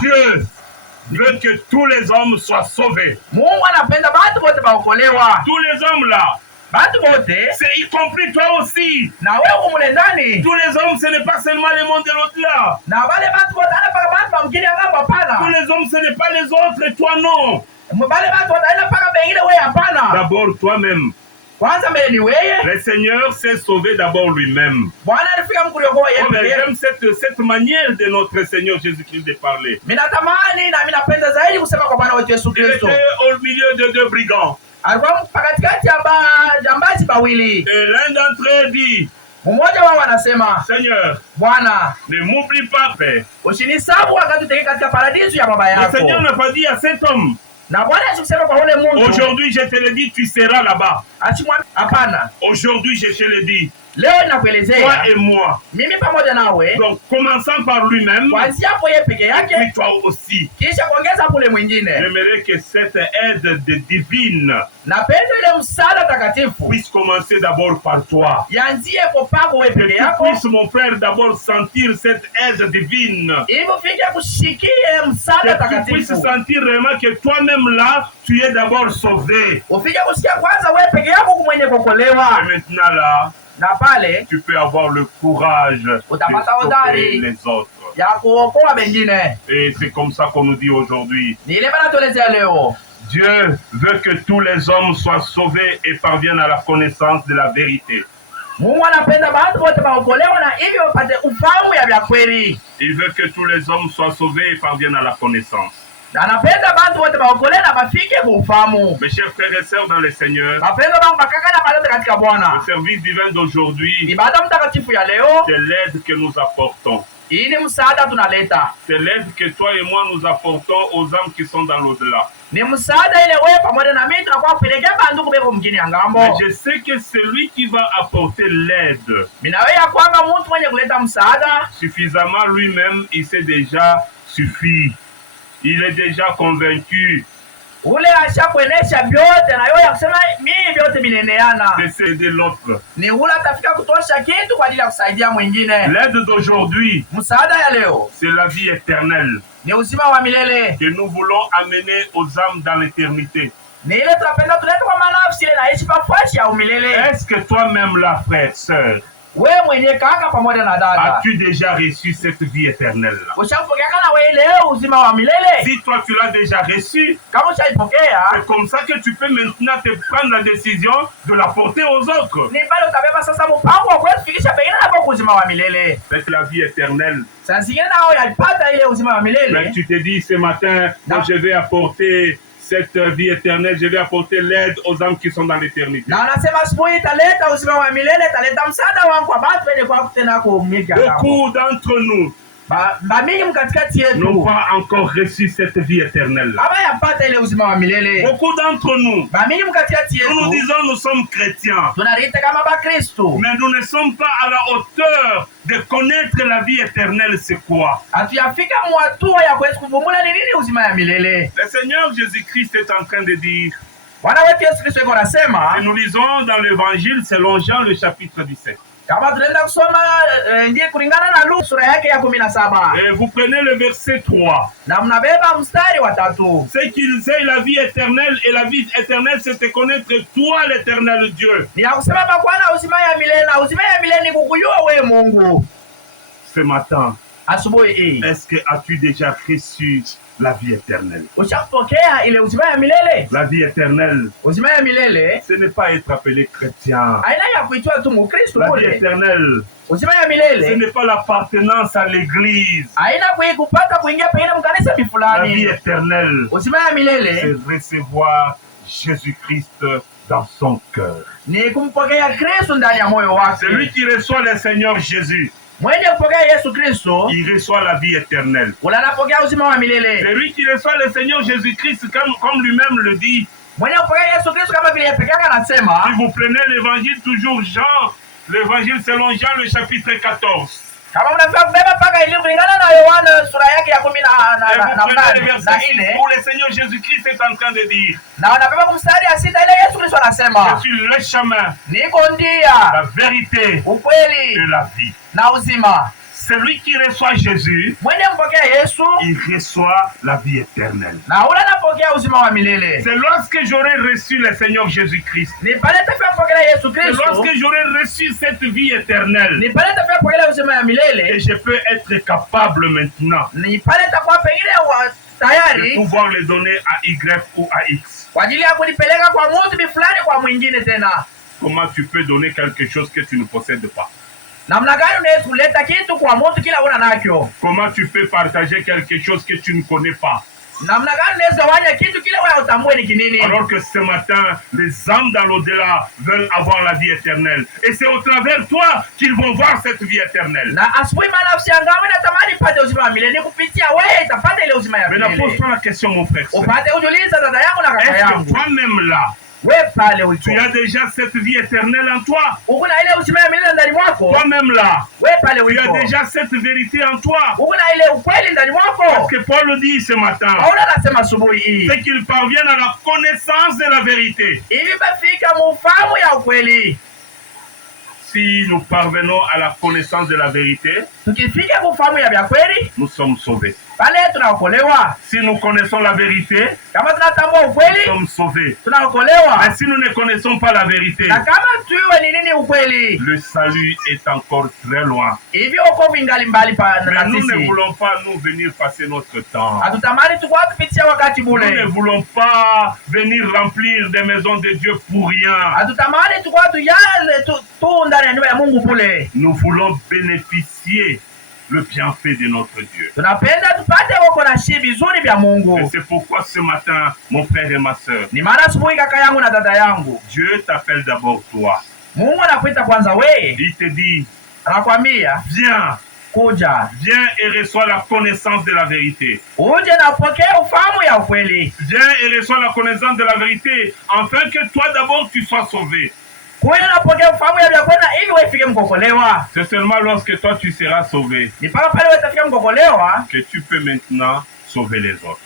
Dieu veut que tous les hommes soient sauvés. Tous les hommes là, c'est y compris toi aussi. Tous les hommes, ce n'est pas seulement le monde de l'au-delà. Tous les hommes, ce n'est pas les autres et toi non. D'abord toi-même. Le Seigneur s'est sauvé d'abord lui-même. J'aime cette manière de notre Seigneur Jésus-Christ de parler. Il était au milieu de deux brigands. Et l'un d'entre eux dit, Seigneur, ne m'oublie pas, Père. Le Seigneur n'a pas dit à cet homme, aujourd'hui je te le dis, tu seras là-bas. Aujourd'hui je te le dis, toi et moi. Donc commençant par lui-même, puis toi aussi. J'aimerais que cette aide divine puisse commencer d'abord par toi. Que tu puisses, mon frère, d'abord sentir cette aide divine. Que tu puisses sentir vraiment que toi-même là, tu es d'abord sauvé. Et maintenant là, tu peux avoir le courage de sauver les autres. Et c'est comme ça qu'on nous dit aujourd'hui. Dieu veut que tous les hommes soient sauvés et parviennent à la connaissance de la vérité. Il veut que tous les hommes soient sauvés et parviennent à la connaissance. Mes chers frères et sœurs dans le Seigneur, le service divin d'aujourd'hui, c'est l'aide que nous apportons. C'est l'aide que toi et moi nous apportons aux âmes qui sont dans l'au-delà. Mais je sais que celui qui va apporter l'aide suffisamment lui-même, il s'est déjà suffi. Il est déjà convaincu de s'aider l'autre. L'aide d'aujourd'hui, c'est la vie éternelle que nous voulons amener aux âmes dans l'éternité. Est-ce que toi-même là, frère, sœur, as-tu déjà reçu cette vie éternelle là? Si toi tu l'as déjà reçu, c'est comme ça que tu peux maintenant te prendre la décision de la porter aux autres. C'est la vie éternelle. Mais tu te dis ce matin, moi je vais apporter cette vie éternelle, je vais apporter l'aide aux âmes qui sont dans l'éternité. Beaucoup d'entre nous n'ont pas encore reçu cette vie éternelle. Beaucoup d'entre nous, nous disons nous sommes chrétiens, mais nous ne sommes pas à la hauteur de connaître la vie éternelle, c'est quoi? Le Seigneur Jésus-Christ est en train de dire, et nous lisons dans l'évangile selon Jean le chapitre 17. Et vous prenez le verset 3. C'est qu'ils aient la vie éternelle, et la vie éternelle c'est de connaître toi l'éternel Dieu. Ce matin, est-ce que as-tu déjà reçu la vie éternelle? La vie éternelle, ce n'est pas être appelé chrétien. La vie éternelle, ce n'est pas l'appartenance à l'église. La vie éternelle, c'est recevoir Jésus-Christ dans son cœur. Celui qui reçoit le Seigneur Jésus, il reçoit la vie éternelle. Celui qui reçoit le Seigneur Jésus-Christ, comme lui-même le dit, si vous prenez l'évangile toujours Jean, l'évangile selon Jean le chapitre 14. Et vous prenez le verset où le Seigneur Jésus-Christ est en train de dire, je suis le chemin, la vérité et la vie. Celui qui reçoit Jésus, il reçoit la vie éternelle. C'est lorsque j'aurai reçu le Seigneur Jésus-Christ, c'est lorsque j'aurai reçu cette vie éternelle, et je peux être capable maintenant de pouvoir les donner à Y ou à X. Comment tu peux donner quelque chose que tu ne possèdes pas? Comment tu peux partager quelque chose que tu ne connais pas? Alors que ce matin, les âmes dans l'au-delà veulent avoir la vie éternelle. Et c'est au travers de toi qu'ils vont voir cette vie éternelle. Maintenant, pose-toi la question, mon frère. Est-ce que toi-même là, tu as déjà cette vie éternelle en toi? Toi-même là, tu as déjà cette vérité en toi? Parce que Paul dit ce matin, c'est qu'ils parviennent à la connaissance de la vérité. Si nous parvenons à la connaissance de la vérité, nous sommes sauvés. Si nous connaissons la vérité, nous sommes sauvés. Mais si nous ne connaissons pas la vérité, le salut est encore très loin. Mais nous ne voulons pas nous venir passer notre temps. Nous ne voulons pas venir remplir des maisons de Dieu pour rien. Nous voulons bénéficier le bienfait de notre Dieu. Et c'est pourquoi ce matin, mon frère et ma soeur, Dieu t'appelle d'abord toi. Il te dit, viens. Viens et reçois la connaissance de la vérité. Viens et reçois la connaissance de la vérité, afin que toi d'abord tu sois sauvé. C'est seulement lorsque toi tu seras sauvé que tu peux maintenant sauver les autres.